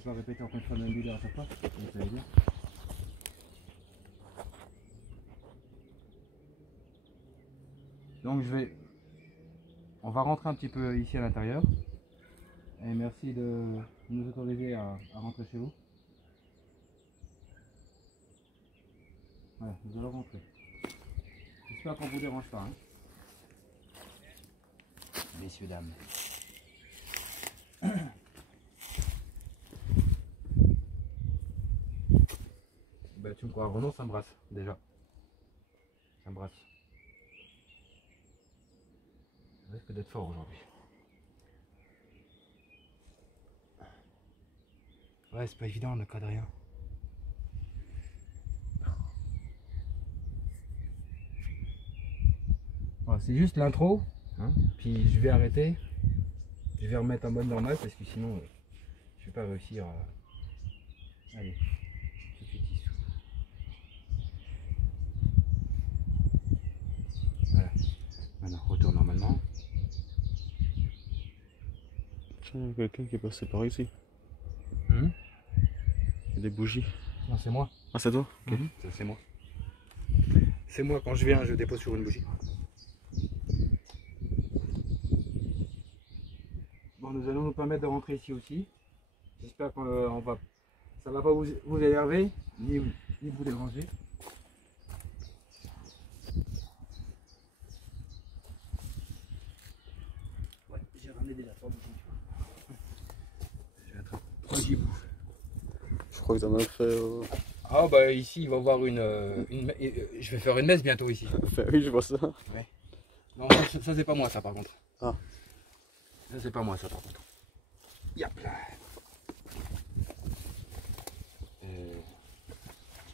peux pas répéter encore une fois le même délire à chaque fois, comme ça veut dire. Donc on va rentrer un petit peu ici à l'intérieur. Et merci de nous autoriser à rentrer chez vous. Ouais, nous allons rentrer. J'espère qu'on vous dérange pas. Hein. Messieurs, dames. Bah, tu me crois, Renaud, ça me brasse déjà. Ça me brasse. Ça risque d'être fort aujourd'hui. Ouais, c'est pas évident le cas de rien. Voilà, c'est juste l'intro. Hein, puis je vais arrêter. Je vais remettre en mode normal parce que sinon je vais pas réussir à. Allez, tout de suite ici. Voilà. Maintenant, retourne normalement. Tiens, il y a quelqu'un qui est passé par ici. Il y a des bougies. Non, c'est moi. Ah, c'est toi? Okay. Ça, c'est moi. C'est moi, quand je viens, je dépose sur une bougie. Bon, nous allons nous permettre de rentrer ici aussi. J'espère que ça va pas vous énerver, ni vous déranger. Ouais, j'ai ramené déjà 3 bougies. J'ai attrapé 3 gibous. Je crois que t'en as fait. Ah bah ici il va y avoir je vais faire une messe bientôt ici. Oui, je vois ça. Ouais. Non, ça c'est pas moi ça par contre. Ah. Ça c'est pas moi ça par contre. Yap là.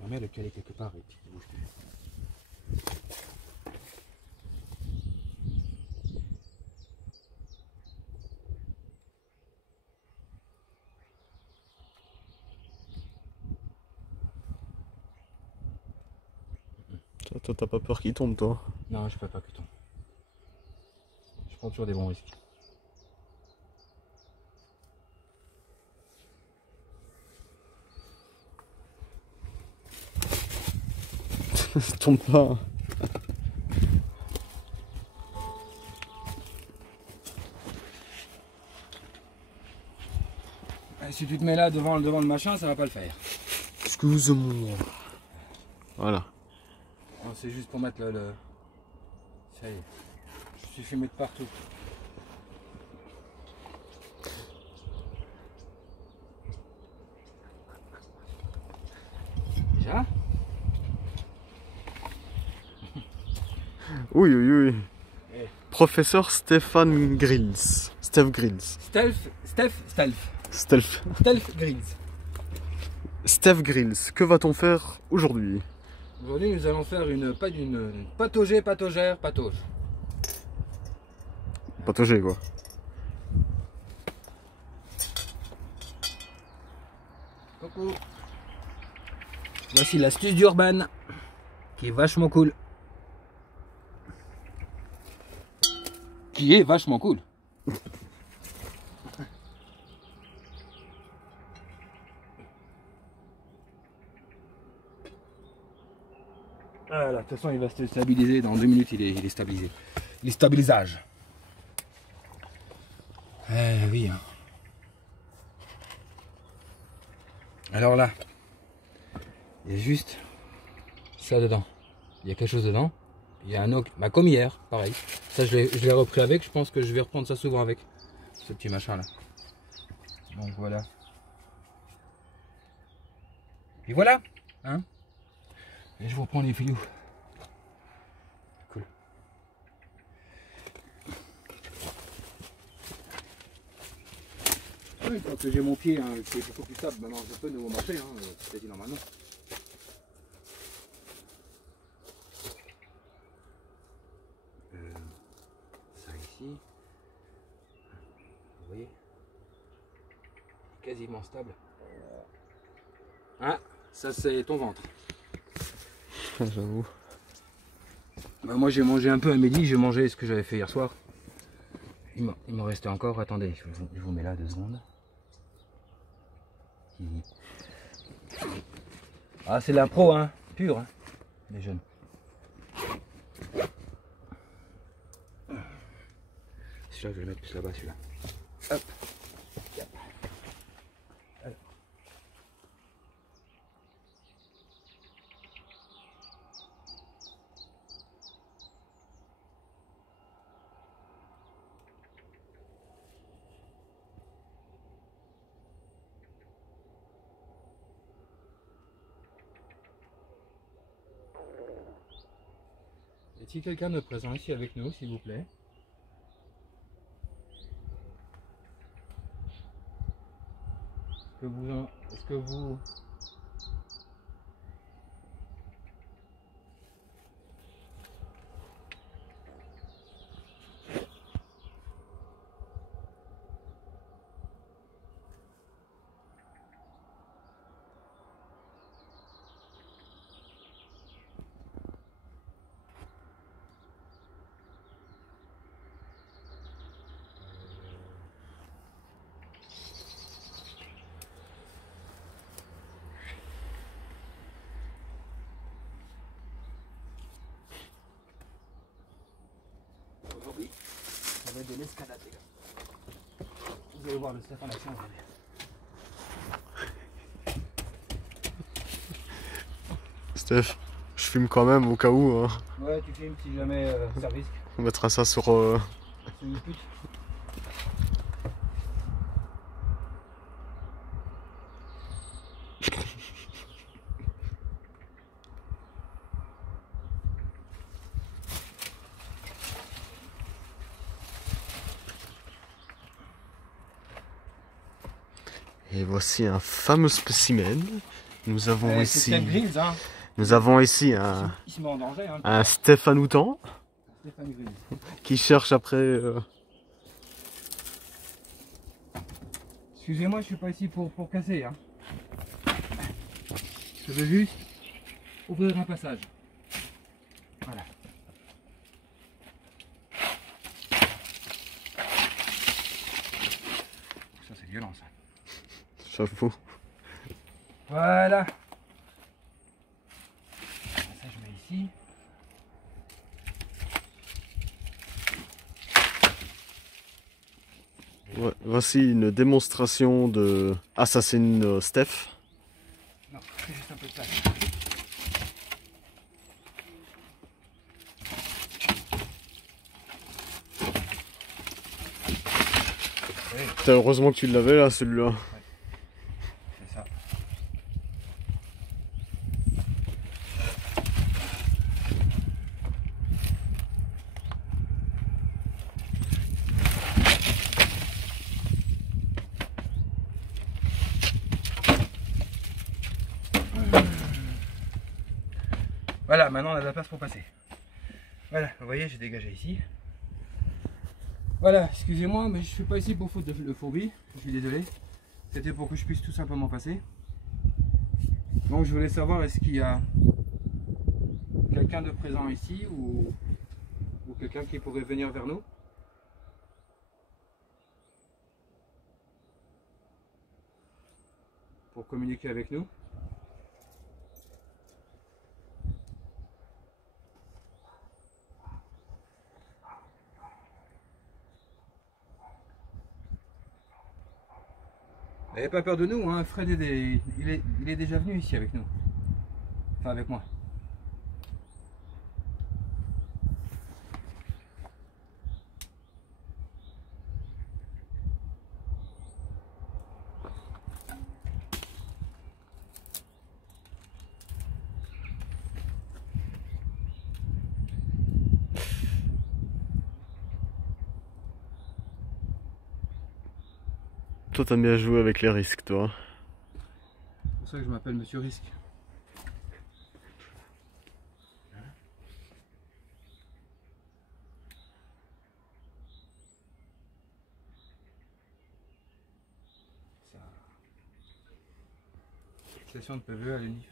Ma mère lequel est quelque part et puis il bouge plus. Toi, t'as pas peur qu'il tombe, toi? Non, je peux pas que tombe. Je prends toujours des bons risques. Ça tombe pas. Si tu te mets là devant le machin, ça va pas le faire. Excuse-moi. Voilà. C'est juste pour mettre le... Ça y est. Je suis filmé de partout. Déjà? Oui, oui, oui. Hey. Professeur Stéphane Grills. Steph Grills. Stealth Grills. Steph Grills. Que va-t-on faire aujourd'hui? Aujourd'hui, nous allons faire une patauge. Patauger, quoi. Coucou. Voici l'astuce d'Urban, qui est vachement cool. Voilà, de toute façon, il va se stabiliser. Dans 2 minutes, il est stabilisé. Il est stabilisage. Oui. Hein. Alors là, il y a juste ça dedans. Il y a quelque chose dedans. Il y a un autre, bah comme hier, pareil. Ça, je l'ai repris avec. Je pense que je vais reprendre ça souvent avec. Ce petit machin là. Donc voilà. Et voilà. Hein. Et je vous reprends les filous. Cool. Oui, quand j'ai mon pied hein, qui est beaucoup plus stable, maintenant je peux de nouveau marcher, hein, c'est dit normalement. Ça ici, vous voyez, quasiment stable. Ah, ça c'est ton ventre. J'avoue. Bah, moi j'ai mangé un peu à midi, j'ai mangé ce que j'avais fait hier soir. Il m'en restait encore, attendez, je vous mets là 2 secondes. Ah, c'est l'impro, hein, pur, hein, les jeunes. Celui-là, je vais le mettre plus là-bas, celui-là. Hop. Est-il quelqu'un de présent ici avec nous, s'il vous plaît? Est-ce que vous... Aujourd'hui, ça va être de l'escalade, les gars. Vous allez voir le Steph en action aujourd'hui. Steph, je filme quand même au cas où. Hein. Ouais, tu filmes si jamais ça risque. On mettra ça sur... C'est une pute. Et voici un fameux spécimen. Nous avons C'est ici... Steph Grills, hein. Nous avons ici un... Il se met en danger, hein. Un Stéphanoutan Stéphane Grills. qui cherche après... Excusez-moi, je suis pas ici pour casser, hein. Je veux juste ouvrir un passage. Voilà. Ça c'est violent ça. J'avoue. Voilà. Ça je mets ici. Ouais, voici une démonstration de Assassin Steph. Non, c'est juste un peu de place. Putain, heureusement que tu l'avais là, celui-là. C'est ça. Voilà, maintenant on a de la place pour passer. Voilà, vous voyez, j'ai dégagé ici. Voilà, excusez-moi, mais je suis pas ici pour foutre le fourbi. Je suis désolé. C'était pour que je puisse tout simplement passer. Donc je voulais savoir, est-ce qu'il y a quelqu'un de présent ici ou quelqu'un qui pourrait venir vers nous? Pour communiquer avec nous. N'ayez pas peur de nous, hein. Fred il est déjà venu ici avec nous. Enfin avec moi. Toi, t'aimes bien jouer avec les risques, toi. C'est pour ça que je m'appelle Monsieur Risque. Station de PVE à l'UNIF.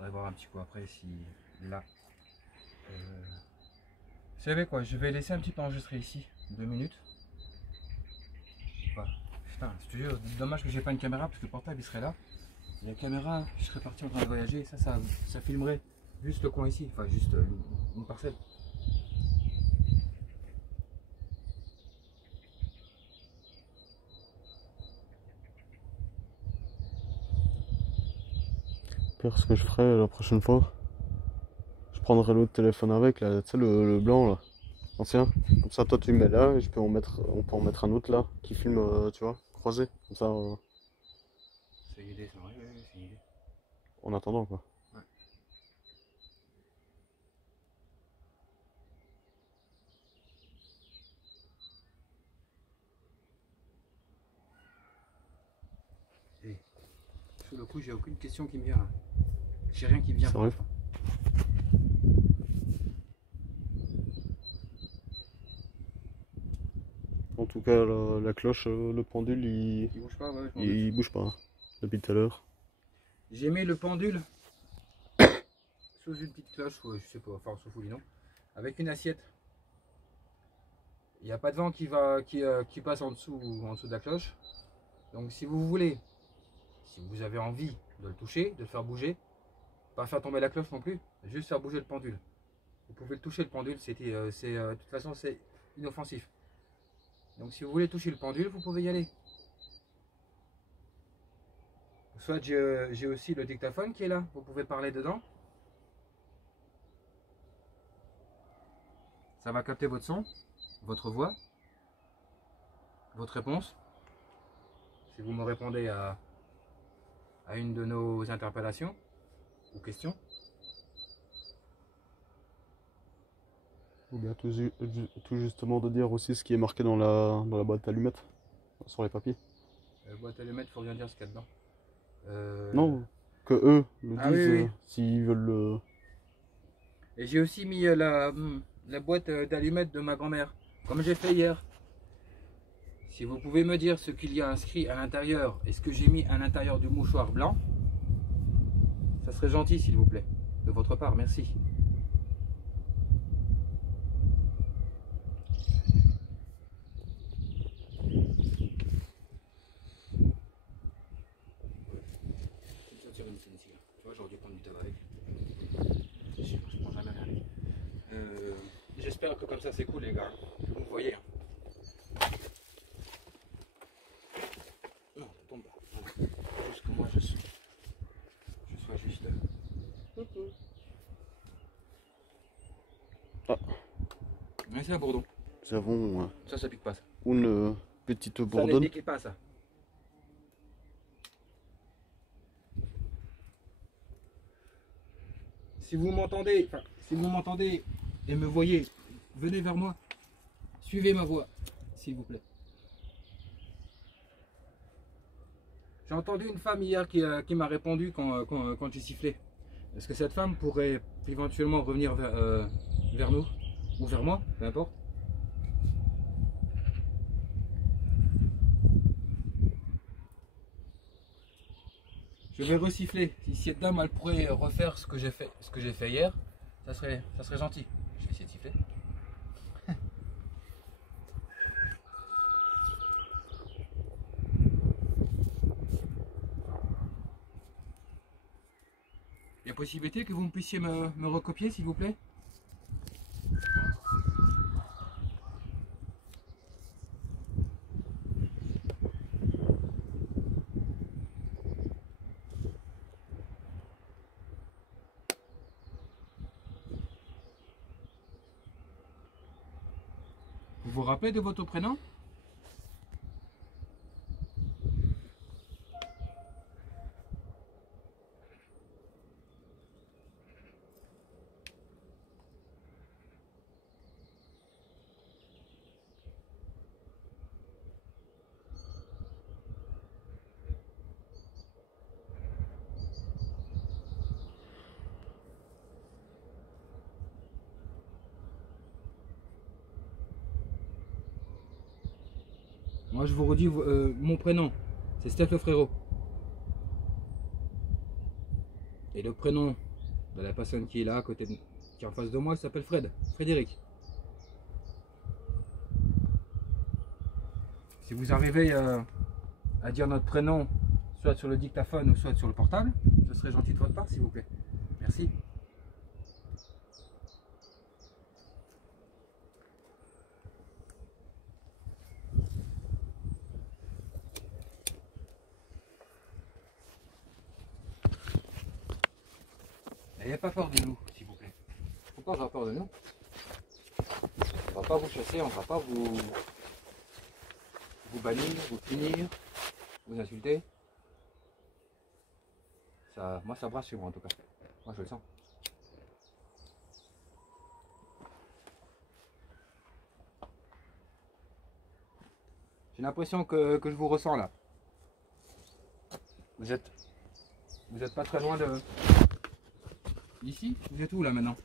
Faudrait voir un petit coup après si là. Vous savez quoi, je vais laisser un petit peu enregistrer ici, 2 minutes. Voilà. Putain, je te jure, dommage que j'ai pas une caméra parce que le portable il serait là. Et la caméra, je serais parti en train de voyager, ça filmerait juste le coin ici, enfin juste une parcelle. Pire, ce que je ferai la prochaine fois, je prendrai l'autre téléphone avec, là, tu sais, le blanc là, ancien. Comme ça, toi tu le mets là et on peut en mettre un autre là qui filme, tu vois, croisé. Comme ça, C'est une idée, c'est vrai, oui, c'est une idée. en attendant quoi. Ouais. Et sur le coup, j'ai aucune question qui me vient. J'ai rien qui me vient. Ça arrive. En tout cas, la cloche, le pendule, Il bouge pas, ouais, je m'en doute. il bouge pas, hein, depuis tout à l'heure. J'ai mis le pendule sous une petite cloche, je sais pas, enfin sous non, avec une assiette. Il n'y a pas de vent qui passe en dessous de la cloche. Donc si vous voulez, si vous avez envie de le toucher, de le faire bouger, pas faire tomber la cloche non plus, juste faire bouger le pendule. Vous pouvez le toucher le pendule, de toute façon c'est inoffensif. Donc si vous voulez toucher le pendule, vous pouvez y aller. Soit j'ai aussi le dictaphone qui est là, vous pouvez parler dedans. Ça va capter votre son, votre voix, votre réponse. Si vous me répondez à une de nos interpellations ou questions. Ou bien tout justement de dire aussi ce qui est marqué dans la boîte allumettes, sur les papiers. Boîte allumette, il faut rien dire ce qu'il y a dedans. Non, que eux le Ah disent, oui, oui. s'ils veulent le... Et j'ai aussi mis la boîte d'allumettes de ma grand-mère, comme j'ai fait hier. Si vous pouvez me dire ce qu'il y a inscrit à l'intérieur et ce que j'ai mis à l'intérieur du mouchoir blanc, ça serait gentil s'il vous plaît, de votre part, merci. Tu vois, j'aurais dû prendre du tabac avec. Je prends jamais rien avec. J'espère que comme ça c'est cool les gars. Vous voyez. Non, ne tombe pas. Voilà. Juste que moi je sois juste. Ah. Mais c'est un bourdon. Nous avons Ça pique pas ça. une petite Ça ne bourdonne. pique pas ça. Si vous m'entendez et me voyez, venez vers moi. Suivez ma voix, s'il vous plaît. J'ai entendu une femme hier qui m'a répondu quand j'ai sifflé. Est-ce que cette femme pourrait éventuellement revenir vers nous ou vers moi, peu importe. Je vais resiffler. Si cette dame elle pourrait refaire ce que j'ai fait hier, ça serait gentil. Je vais essayer de siffler. Il y a possibilité que vous puissiez me recopier s'il vous plaît? Vous vous rappelez de votre prénom? Moi je vous redis mon prénom, c'est Steph le frérot. Et le prénom La personne qui est là, à côté de, qui est en face de moi, elle s'appelle Frédéric. Si vous arrivez à dire notre prénom, soit sur le dictaphone ou soit sur le portable, ce serait gentil de votre part, s'il vous plaît. Merci. N'ayez pas peur de nous, s'il vous plaît. Faut pas avoir peur de nous. On va pas vous chasser, on va pas vous bannir, vous punir, vous insulter. Ça, moi ça brasse chez moi en tout cas. Moi je le sens. J'ai l'impression que je vous ressens là. Vous êtes pas très loin de d'ici. Vous êtes où là maintenant?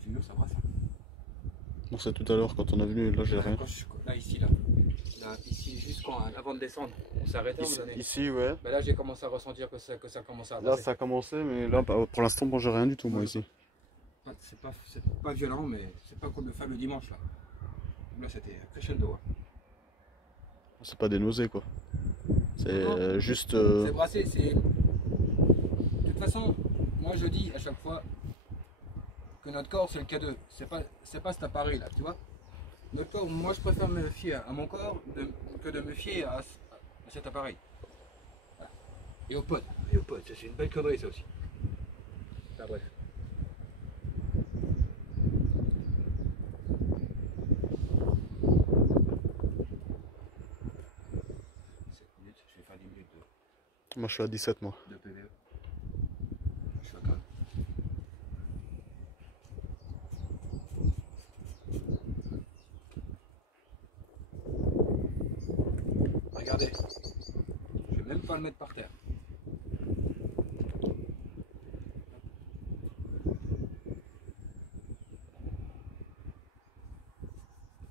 Je te jure, ça brasse. Non, c'est tout à l'heure quand on est venu, là j'ai rien. Là ici là. Ici juste avant de descendre, on s'est arrêté. Ici ouais. Ben là j'ai commencé à ressentir que ça commençait à brasser. Là ça a commencé, mais là pour l'instant bon, j'ai rien du tout moi ici. C'est pas violent, mais c'est pas comme le fameux dimanche là. Là c'était crescendo. C'est pas des nausées quoi. C'est juste. C'est brassé, c'est. De toute façon, moi je dis à chaque fois que notre corps c'est le K2. C'est pas cet appareil là, tu vois. Notre corps, moi je préfère me fier à mon corps que de me fier à cet appareil. Voilà. Et aux potes, c'est une belle connerie ça aussi. Enfin bref. 7 minutes, je vais faire 10 minutes de. Moi je suis à 17 moi. De PVE. Je suis à 15. Regardez, je vais même pas le mettre par terre.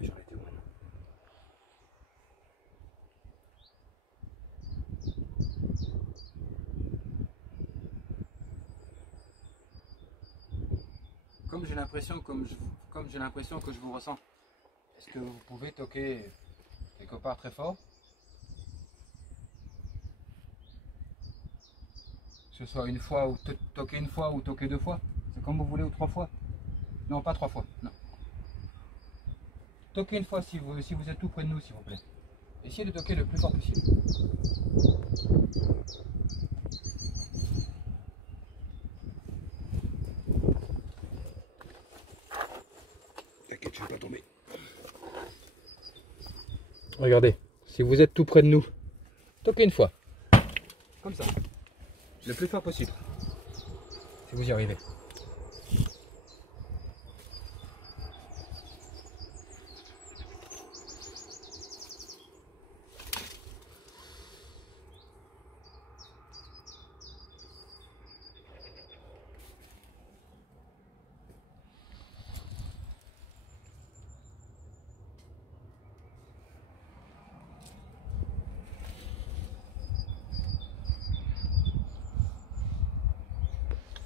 Et j'en étais où maintenant? Comme j'ai l'impression que je vous ressens, est-ce que vous pouvez toquer quelque part très fort? Que ce soit une fois ou toquer une fois ou toquer 2 fois, c'est comme vous voulez, ou 3 fois. Non, pas 3 fois, non. Toquez une fois si vous êtes tout près de nous, s'il vous plaît. Essayez de toquer le plus fort possible. T'inquiète, je ne vais pas tomber. Regardez, si vous êtes tout près de nous, toquez une fois. Comme ça. Le plus fort possible. Si vous y arrivez.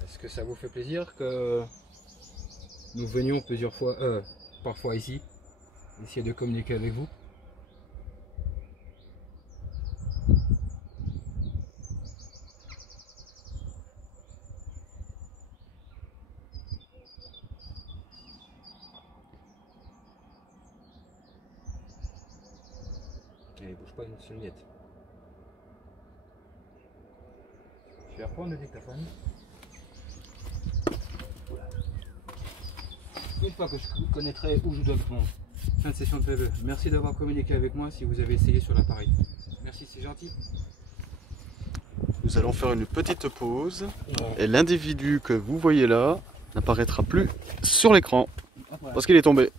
Est-ce que ça vous fait plaisir que nous venions plusieurs fois, parfois ici, essayer de communiquer avec vous? Allez, bouge pas une seule miette. Je vais reprendre le dictaphone. Une fois que je connaîtrai où je dois être mon fin de session de PVE. Merci d'avoir communiqué avec moi si vous avez essayé sur l'appareil. Merci, c'est gentil. Nous allons faire une petite pause et l'individu que vous voyez là n'apparaîtra plus sur l'écran parce qu'il est tombé.